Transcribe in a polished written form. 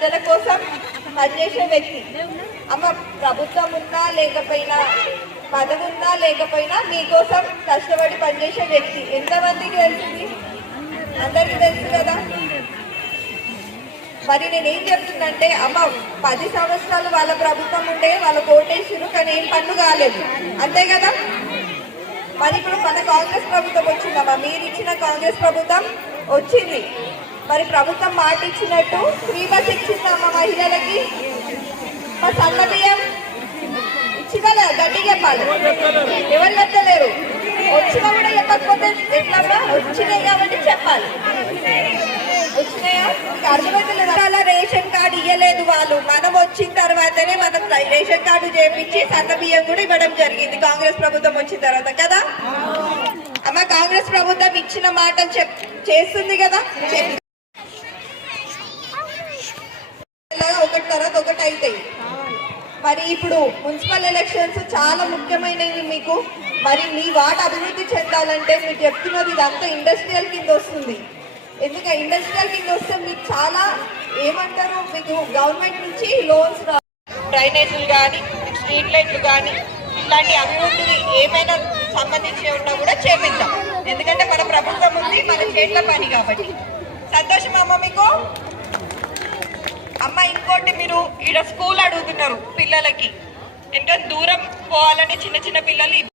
ప్రజల కోసం పనిచేసే వ్యక్తి. అమ్మ ప్రభుత్వం ఉన్నా లేకపోయినా, పదవి ఉన్నా లేకపోయినా మీకోసం కష్టపడి పనిచేసే వ్యక్తి. ఎంతమందికి తెలిసింది? అందరికీ తెలుసు కదా. మరి నేనేం చెప్తుందంటే, అమ్మ 10 సంవత్సరాలు వాళ్ళ ప్రభుత్వం ఉండే వాళ్ళ ఓటేసిరు, కానీ ఏం పనులు కాలేదు, అంతే కదా. మరి ఇప్పుడు మన కాంగ్రెస్ ప్రభుత్వం వచ్చిందమ్మా, మీరు ఇచ్చిన కాంగ్రెస్ ప్రభుత్వం వచ్చింది. మరి ప్రభుత్వం మాట ఇచ్చినట్టు ఫ్రీ బస్ ఇచ్చిందమ్మా మహిళలకి. మా సన్న బియ్యం ఇచ్చిందా? గట్టి చెప్పాలి, ఎవరు చెప్తలేరు. వచ్చినా కూడా చెప్పకపోతే ఎట్లమ్మా? వచ్చినాయి కాబట్టి చెప్పాలి. వచ్చినాయా? అర్థమైతలేదు. అలా రేషన్ కార్డు ఇవ్వలేదు వాళ్ళు. మనం వచ్చిన తర్వాతనే మనం రేషన్ కార్డు చేపించి సన్న బియ్యం కూడా ఇవ్వడం జరిగింది కాంగ్రెస్ ప్రభుత్వం వచ్చిన తర్వాత కదా. అమ్మ కాంగ్రెస్ ప్రభుత్వం ఇచ్చిన మాటలు చేస్తుంది కదా. ఒకటి తర్వాత ఒకటి అవుతాయి. మరి ఇప్పుడు మున్సిపల్ ఎలక్షన్స్ చాలా ముఖ్యమైనవి మీకు. మరి మీ వార్డు అభివృద్ధి చెందాలంటే మీరు చెప్తున్నది ఇదంతా ఇండస్ట్రియల్ కింద వస్తుంది. ఎందుకంటే ఇండస్ట్రియల్ కింద వస్తే మీకు చాలా ఏమంటారు, మీకు గవర్నమెంట్ నుంచి లోన్స్, డ్రైనేజీలు కానీ, స్ట్రీట్ లైట్లు కానీ, ఇలాంటి అభివృద్ధి ఏమైనా సంబంధించి ఉన్నా కూడా చేపిద్దాం. ఎందుకంటే మన ప్రభుత్వం ఉంది, మన చేట్ల పని కాబట్టి. సంతోషం అమ్మ మీకు. అమ్మ ఇంకోటి, మీరు ఈడ స్కూల్ అడుగుతున్నారు పిల్లలకి, ఇంకా దూరం పోవాలని చిన్న చిన్న పిల్లలు